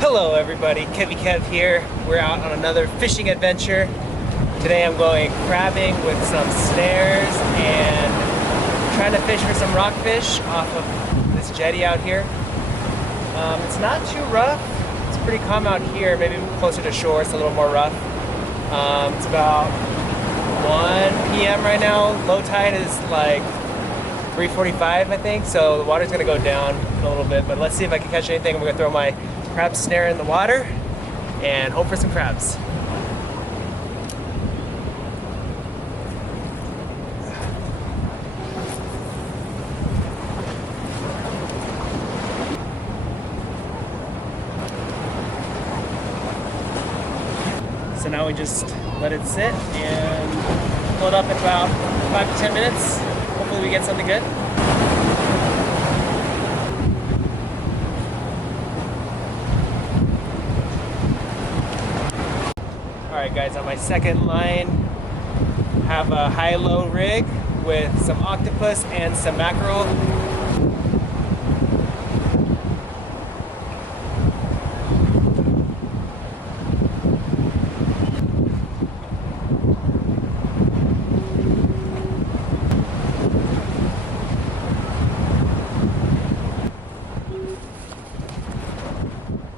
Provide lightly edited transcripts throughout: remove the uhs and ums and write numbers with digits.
Hello everybody, Kevy Kev here. We're out on another fishing adventure. Today I'm going crabbing with some snares and trying to fish for some rockfish off of this jetty out here. It's not too rough. It's pretty calm out here, maybe closer to shore, it's a little more rough. It's about 1 p.m. right now. Low tide is like 3:45, I think, so the water's gonna go down in a little bit, but let's see if I can catch anything. I'm gonna throw my crab snare in the water and hope for some crabs. So now we just let it sit and pull it up in about 5 to 10 minutes. Hopefully we get something good. Alright guys, on my second line, have a high-low rig with some octopus and some mackerel.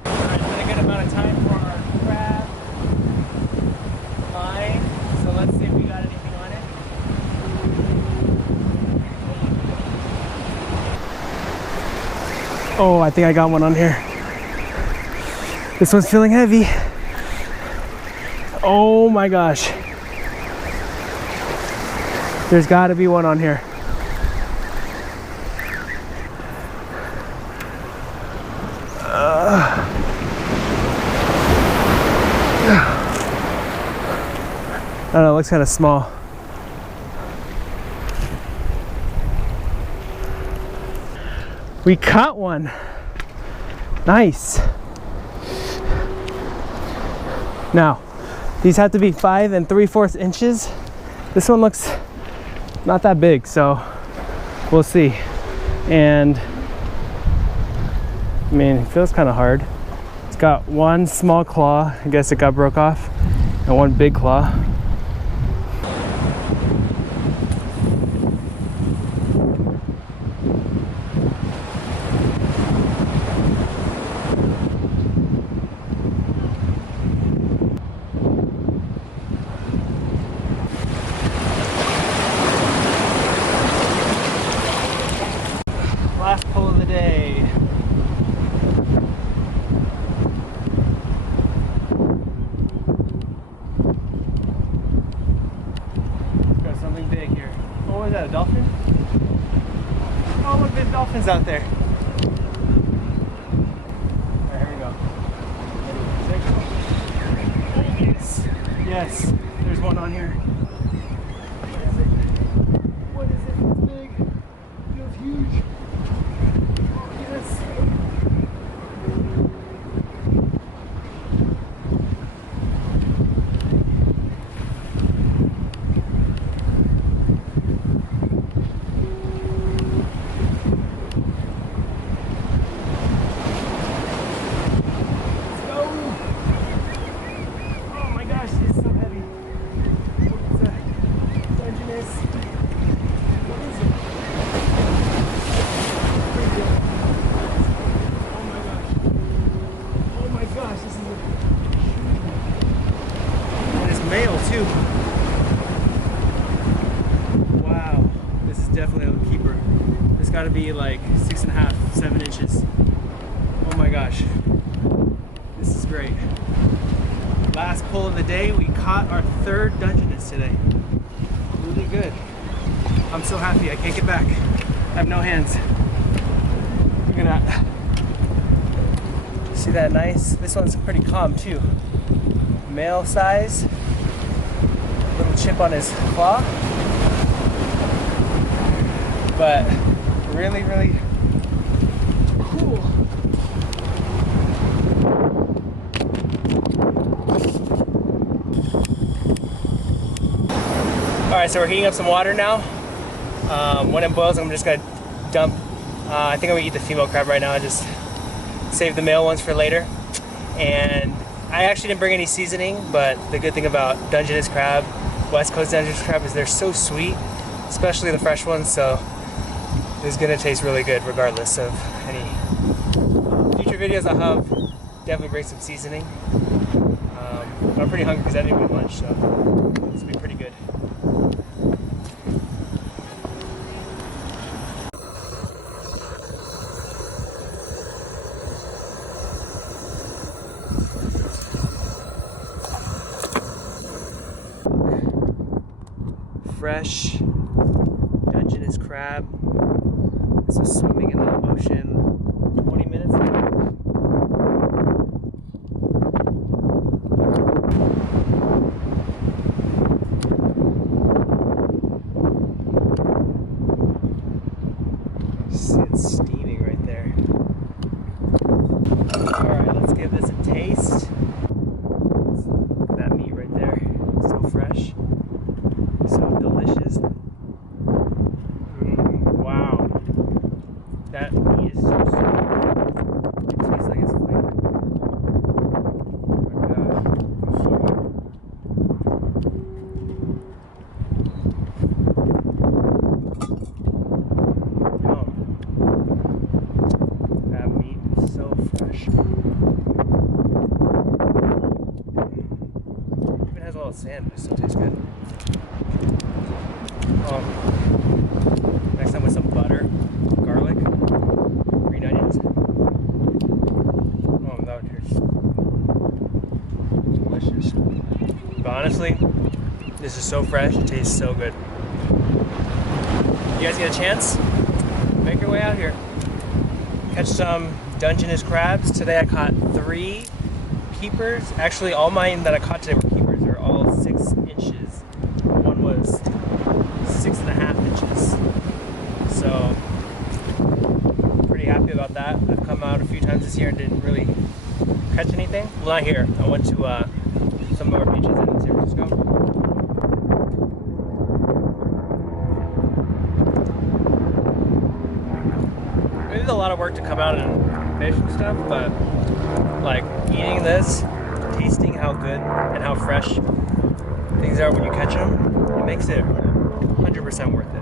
Alright, it's been a good amount of time for our crab line, so let's see if we got anything on it. Oh, I think I got one on here. This one's feeling heavy. Oh my gosh. There's gotta be one on here. I don't know, it looks kind of small. We caught one. Nice. Now, these have to be 5 3/4 inches. This one looks not that big, so we'll see. And I mean, it feels kind of hard. It's got one small claw, I guess it got broke off, and one big claw. Last pull of the day. Got something big here. Oh, is that a dolphin? Oh, look, there's dolphins out there. Alright, here we go. Yes, yes, there's one on here. What is it? It's big. It feels huge. Oh my gosh, it's so heavy. It's a Dungeness. What is it? Oh my gosh, this is a... And it's male too. Wow, this is definitely a keeper. It's got to be like 6.5, 7 inches. Oh my gosh, this is great. Last pull of the day, we caught our 3rd Dungeness today. Really good. I'm so happy, I can't get back. I have no hands. Look at that. See that nice? This one's pretty calm too. Male size. Little chip on his claw. But really, really cool. Alright, so we're heating up some water now. When it boils, I'm just gonna dump. I think I'm gonna eat the female crab right now. I just save the male ones for later. And I actually didn't bring any seasoning, but the good thing about Dungeness crab, West Coast Dungeness crab, is they're so sweet, especially the fresh ones, so it's gonna taste really good regardless of any future videos. I'll have definitely bring some seasoning. I'm pretty hungry because I didn't eat lunch, so this will be pretty good. Fresh Dungeness crab. This was swimming in the ocean 20 minutes ago. See, it's steaming right there. Alright, let's give this a taste. Look at that meat right there. So fresh. So delicious. Wow. That meat is so sweet. It tastes like it's flavored. Oh my god. That meat is so fresh. Even has a little sand, but it still tastes good. Next time with some butter, garlic, green onions. Oh, that tastes delicious. But honestly, this is so fresh, it tastes so good. You guys get a chance? Make your way out here. Catch some Dungeness crabs. Today I caught 3 keepers. Actually, all mine that I caught today were keepers. They're all 6 inches. One was 6.5 inches. So, pretty happy about that. I've come out a few times this year and didn't really catch anything. Well, not here. I went to some of our beaches in San Francisco. It is a lot of work to come out and fish and stuff, but like eating this, tasting how good and how fresh things are when you catch them, it makes it 100% worth it.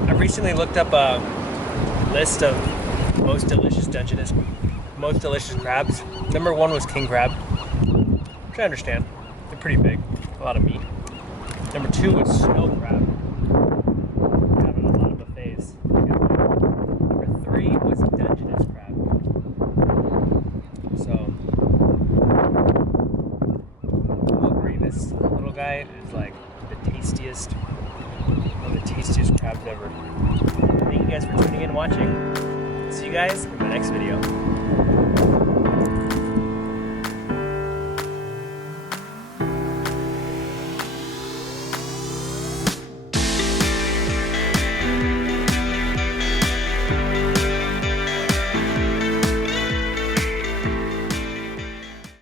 I recently looked up a list of most delicious crabs. Number 1 was king crab, which I understand. They're pretty big, a lot of meat. Number 2 was snow crab. Having a lot of buffets. Number 3 was Dungeness crab. So, I'll agree, this little guy is like the tastiest, one of the tastiest crabs ever. Thank you guys for tuning in and watching. See you guys in my next video.